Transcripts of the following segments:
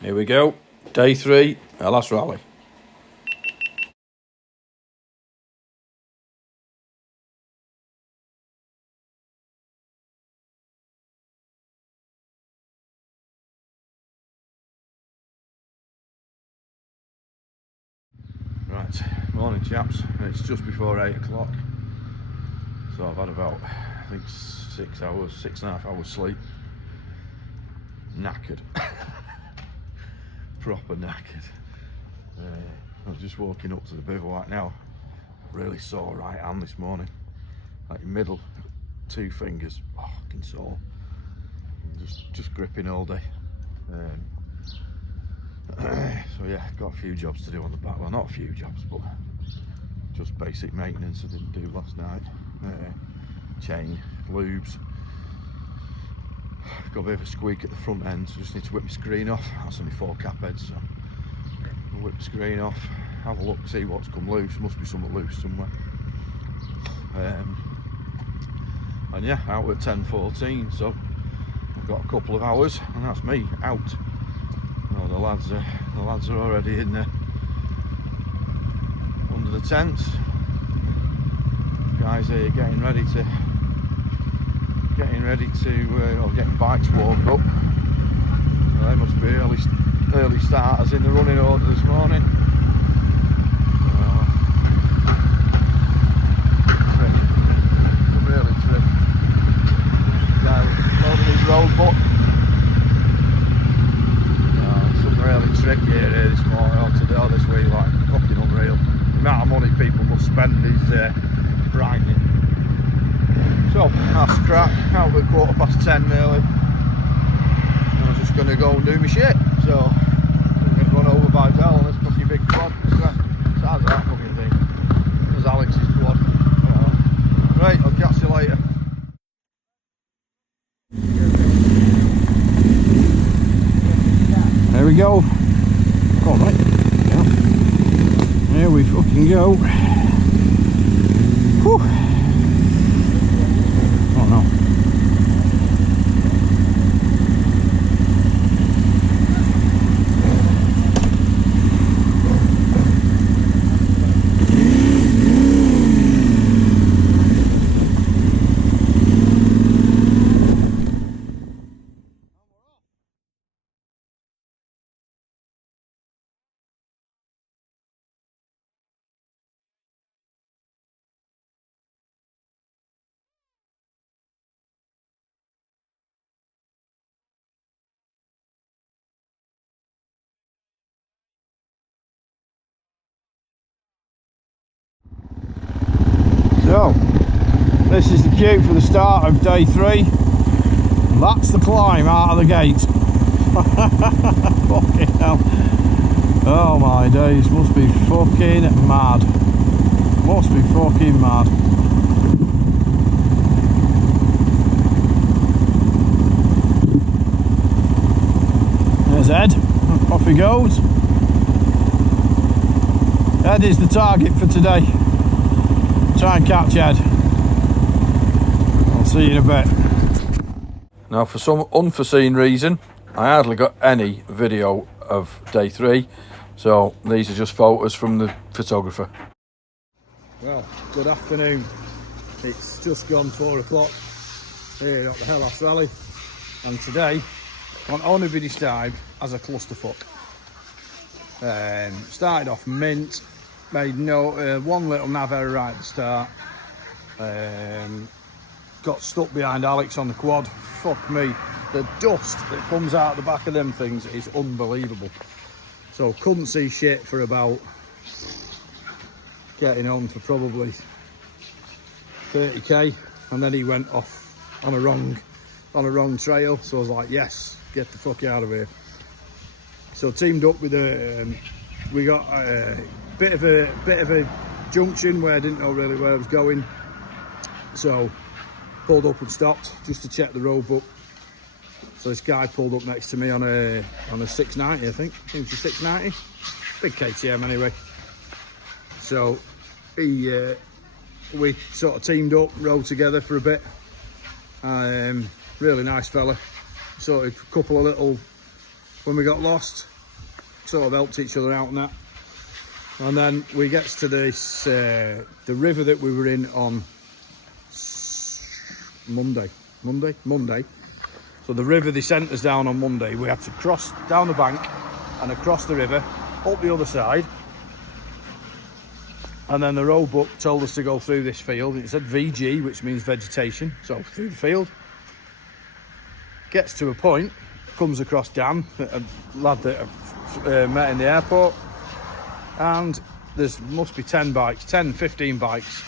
Here we go, day 3, our last rally. Right, morning chaps, it's just before 8 o'clock. So I've had about, I think 6.5 hours sleep. Knackered. Proper knackered. I was just walking up to the bivouac now. Really sore right hand this morning. Like middle 2 fingers, fucking sore. Just gripping all day. So yeah, got a few jobs to do on the back. Well, not a few jobs, but just basic maintenance I didn't do last night. Chain, lubes. Got a bit of a squeak at the front end, so just need to whip my screen off. That's only 4 cap heads, so I'll whip the screen off, have a look, see what's come loose. Must be something loose somewhere. And yeah, out at 10:14, so I've got a couple of hours, and that's me out. Oh, the lads are already in there under the tents. Guys here getting ready to or getting bikes warmed up. Well, they must be early starters in the running order this morning. Really trip. Guy loading his road book. Something really tricky here this morning, or today, or this week, like fucking unreal. The amount of money people must spend is frightening. So that's crack, out at 10:15 nearly. I'm just going to go and do my shit. So I'm going to run over by Dell on this fucking big quad. Size of that fucking thing. There's Alex's quad. Right, I'll catch you later. There we go. All right. Yeah. Here we fucking go. Whew. So, this is the queue for the start of day 3. That's the climb out of the gate. Fucking hell. Oh my days, must be fucking mad. Must be fucking mad. There's Ed, off he goes. Ed is the target for today. Try and catch Ed. I'll see you in a bit. Now, for some unforeseen reason, I hardly got any video of day 3, so these are just photos from the photographer. Well, good afternoon. It's just gone 4 o'clock here at the Hellas Rally, and today can only be described as a clusterfuck. Started off mint. Made one little nav error right at the start. Got stuck behind Alex on the quad. Fuck me, the dust that comes out the back of them things is unbelievable. So couldn't see shit for about getting on for probably 30k, and then he went off on a wrong trail. So I was like, yes, get the fuck out of here. So teamed up with we got bit of a junction where I didn't know really where I was going, so pulled up and stopped just to check the road book. So this guy pulled up next to me on a 690, I think it was a 690, big KTM anyway. So we sort of teamed up, rode together for a bit. Really nice fella. Sort of a couple of little when we got lost, sort of helped each other out and that. And then we gets to this, the river that we were in on Monday. So the river they sent us down on Monday, we had to cross down the bank and across the river, up the other side. And then the road book told us to go through this field. It said VG, which means vegetation. So through the field, gets to a point, comes across Dan, a lad that I met in the airport. And there's must be 10 bikes, 10, 15 bikes,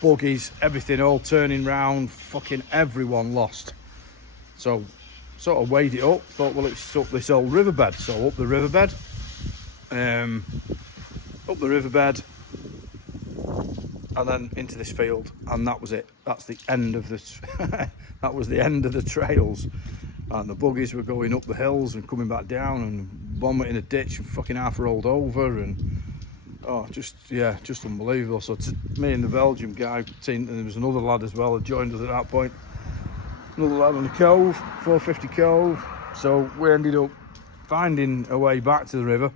buggies, everything all turning round, fucking everyone lost. So sort of weighed it up, thought, well, it's up this old riverbed. So up the riverbed, and then into this field, and that was it. That's the end of the that was the end of the trails. And the buggies were going up the hills and coming back down, and one went in a ditch and fucking half rolled over, and oh, just unbelievable. So me and the Belgium guy, and there was another lad as well that joined us at that point. Another lad on the cove, 450 cove. So we ended up finding a way back to the river.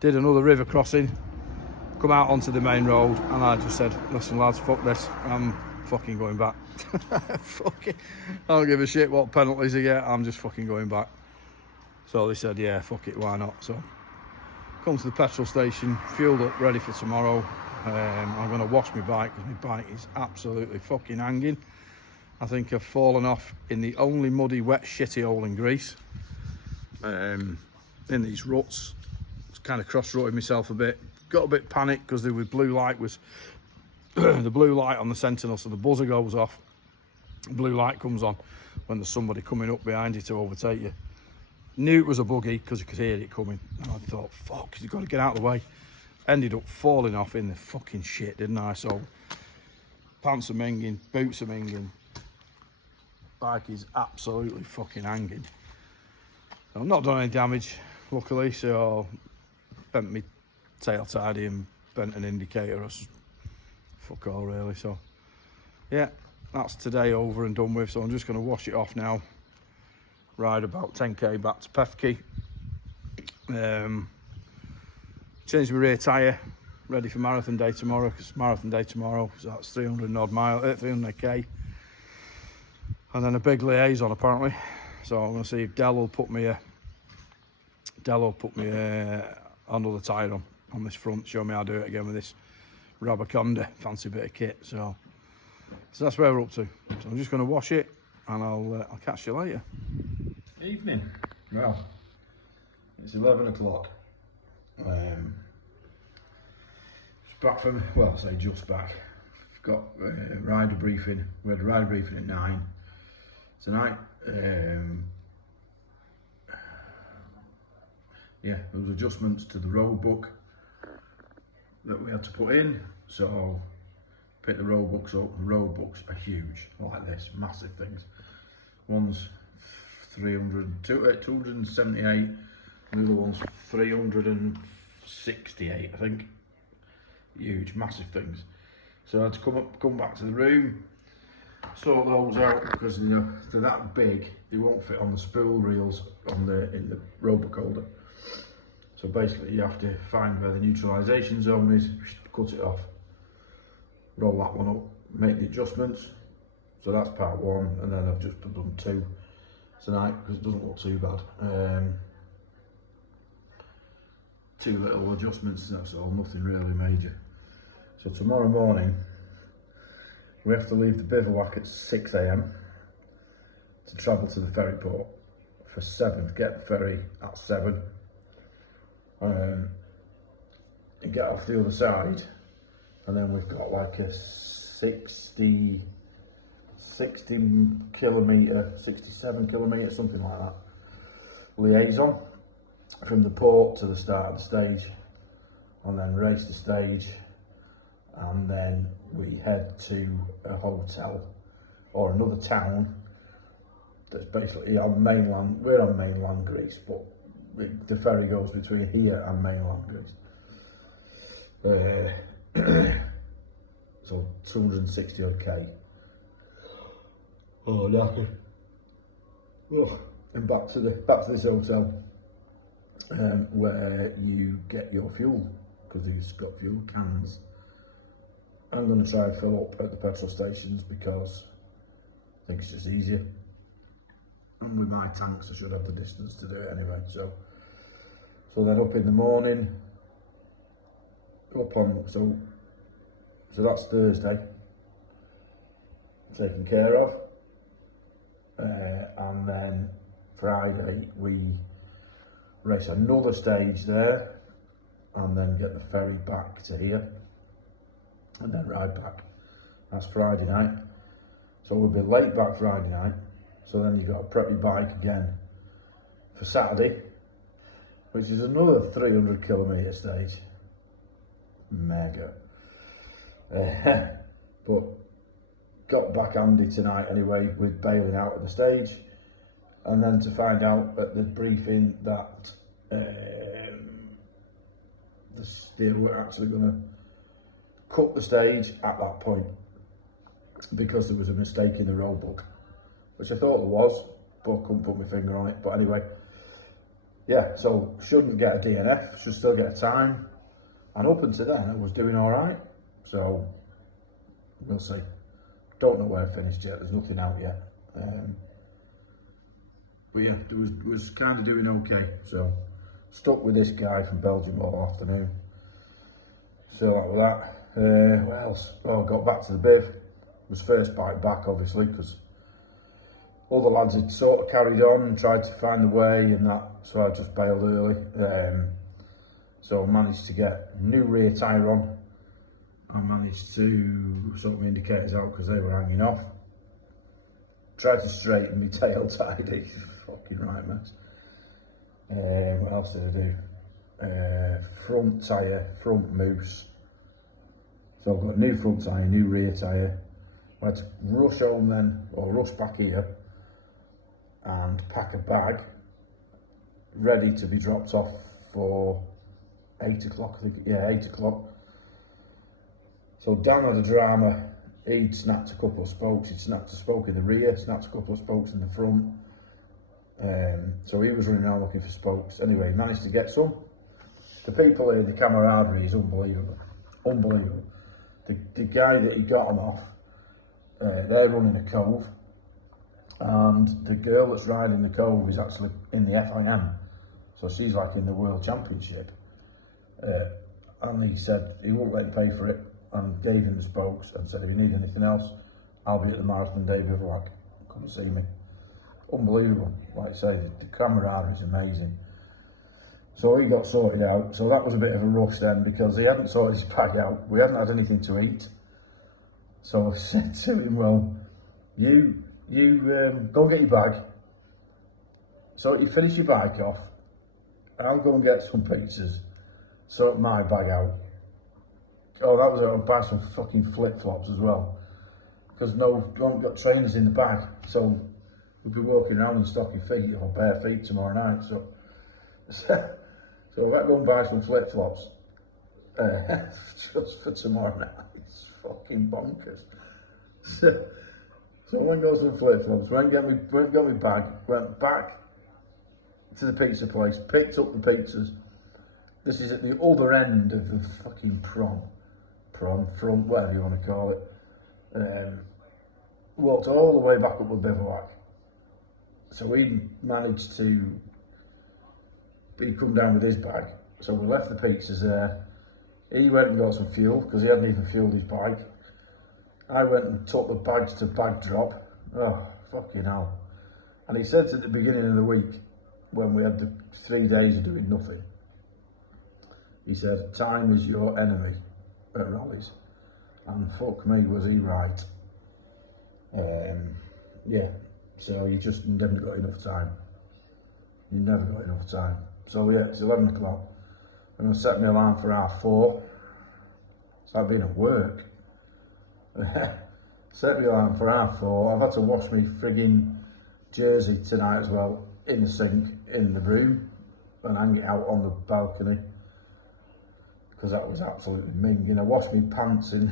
Did another river crossing, come out onto the main road, and I just said, listen lads, fuck this, I'm fucking going back. Fucking, I don't give a shit what penalties I get, I'm just fucking going back. So they said, yeah, fuck it, why not? So come to the petrol station, fueled up, ready for tomorrow. I'm going to wash my bike because my bike is absolutely fucking hanging. I think I've fallen off in the only muddy, wet, shitty hole in Greece. In these ruts, kind of cross-rutted myself a bit. Got a bit panicked because the blue light was the blue light on the Sentinel, so the buzzer goes off. Blue light comes on when there's somebody coming up behind you to overtake you. Knew it was a buggy because you could hear it coming. And I thought, fuck, you've got to get out of the way. Ended up falling off in the fucking shit, didn't I? So pants are minging, boots are minging. Bike is absolutely fucking hanging. I've not done any damage, luckily, so bent me tail tidy and bent an indicator. Fuck all really. So yeah, that's today over and done with. So I'm just going to wash it off now, ride about 10k back to Pefke, change my rear tyre, ready for marathon day tomorrow, because marathon day tomorrow, so that's 300 odd mile, 300k, and then a big liaison apparently. So I'm going to see if Dell will put me another tyre on this front, show me how to do it again with this Rabaconda fancy bit of kit. So that's where we're up to. So I'm just going to wash it, and I'll catch you later. Evening. Well, it's 11 o'clock. Just back from, well, I say just back. Got rider briefing. We had a rider briefing at 9 tonight. Yeah, there was adjustments to the road book that we had to put in. So pick the road books up. The road books are huge, like this, massive things. One's 278, and the other one's 368, I think. Huge, massive things. So I had to come back to the room, sort those out, because they're that big, they won't fit on the spool reels in the road book holder. So basically you have to find where the neutralisation zone is, cut it off, roll that one up, make the adjustments. So that's part one, and then I've just done 2 tonight because it doesn't look too bad. 2 little adjustments, that's all, nothing really major. So tomorrow morning we have to leave the bivouac at 6 AM to travel to the ferry port for 7, get the ferry at 7, and get off the other side, and then we've got like a 60 kilometre, 67 kilometre, something like that, liaison from the port to the start of the stage, and then race the stage, and then we head to a hotel or another town that's basically on mainland. We're on mainland Greece, but the ferry goes between here and mainland Greece. So 260 odd K. Oh, nothing. Ugh. and back to this hotel where you get your fuel, because he's got fuel cans. I'm going to try and fill up at the petrol stations because I think it's just easier. And with my tanks, I should have the distance to do it anyway. So then up in the morning, so that's Thursday, taken care of, and then Friday we race another stage there, and then get the ferry back to here, and then ride back. That's Friday night, so we'll be late back Friday night. So then you've got to prep your bike again for Saturday, which is another 300 kilometre stage. Mega. But got back handy tonight anyway with bailing out at the stage, and then to find out at the briefing that they were actually going to cut the stage at that point because there was a mistake in the road book, which I thought there was, but couldn't put my finger on it. But anyway, yeah, so shouldn't get a DNF, should still get a time. And up until then, I was doing all right. So we'll see. Don't know where I finished yet. There's nothing out yet. But yeah, it was kind of doing okay. So stuck with this guy from Belgium all afternoon. Still out with that. What else? Oh, got back to the Biv. Was first bike back, obviously, because all the lads had sort of carried on and tried to find the way and that. So I just bailed early. So I managed to get new rear tyre on. I managed to sort my indicators out because they were hanging off. Tried to straighten my tail tidy. Fucking right mess. What else did I do? Front tyre, front mousse. So I've got new front tyre, new rear tyre. I had to rush home then, or rush back here and pack a bag ready to be dropped off for 8 o'clock, I think. Yeah, 8 o'clock. So Dan had a drama. He'd snapped a couple of spokes. He'd snapped a spoke in the rear, snapped a couple of spokes in the front. So he was running around looking for spokes. Anyway, he managed to get some. The people here, the camaraderie is unbelievable. Unbelievable. The guy that he got them off, they're running a cove. And the girl that's riding the cove is actually in the FIM. So she's like in the World Championship. And he said he won't let him pay for it, and gave him the spokes and said, if you need anything else, I'll be at the marathon day bivouac. Come and see me. Unbelievable. Like I say, the camaraderie is amazing. So he got sorted out. So that was a bit of a rush then, because he hadn't sorted his bag out. We hadn't had anything to eat. So I said to him, well, you go get your bag. So you finish your bike off, I'll go and get some pizzas, sort my bag out. Oh, that was it. I'll buy some fucking flip-flops as well, because we haven't got trainers in the bag, so we'll be walking around in stocking feet or bare feet tomorrow night. So I've got to go and buy some flip-flops just for tomorrow night. It's fucking bonkers. So I went and got some flip-flops, went and got my bag, went back to the pizza place, picked up the pizzas. This is at the other end of the fucking front, whatever you want to call it. Walked all the way back up the bivouac. So he managed to, he'd come down with his bag. So we left the pizzas there. He went and got some fuel, because he hadn't even fueled his bike. I went and took the bags to bag drop. Oh, fucking hell. And he said at the beginning of the week, when we had the 3 days of doing nothing, he said, time is your enemy at rallies. And fuck me, was he right. Yeah, so you just never got enough time. You never got enough time. So yeah, it's 11 o'clock. I'm going to set my alarm for 4:30. So I've been at work. Set my alarm for 4:30. I've had to wash my frigging jersey tonight as well, in the sink, in the room, and hang it out on the balcony, because that was absolutely minging. I washed my pants in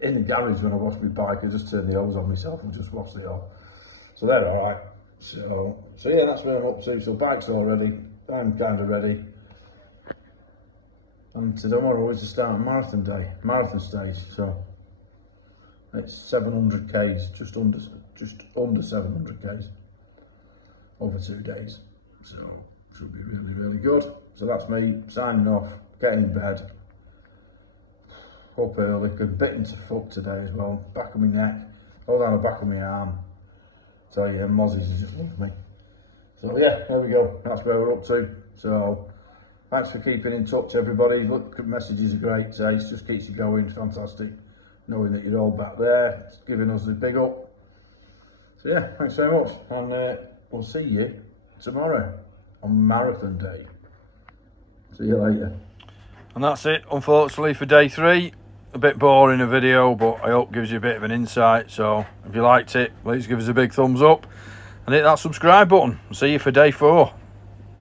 the garage when I washed my bike. I just turned the hose on myself and just washed it off. So they're all right. So So yeah, that's where I'm up to. So bike's all ready. I'm kind of ready. And tomorrow is the start of marathon stage. So it's 700 k's, just under 700 k's over 2 days. So it should be really, really good. So that's me signing off, getting in bed. Up early, got bitten to fuck today as well. Back of my neck, all down the back of my arm. So yeah, Mozzies has just left me. So yeah, there we go. That's where we're up to. So thanks for keeping in touch, everybody. Look, messages are great. So it just keeps you going. It's fantastic knowing that you're all back there. It's giving us a big up. So yeah, thanks so much, and we'll see you tomorrow on Marathon Day. See you later. And that's it, unfortunately, for day 3. A bit boring a video, but I hope it gives you a bit of an insight. So if you liked it, please give us a big thumbs up and hit that subscribe button. See you for day 4.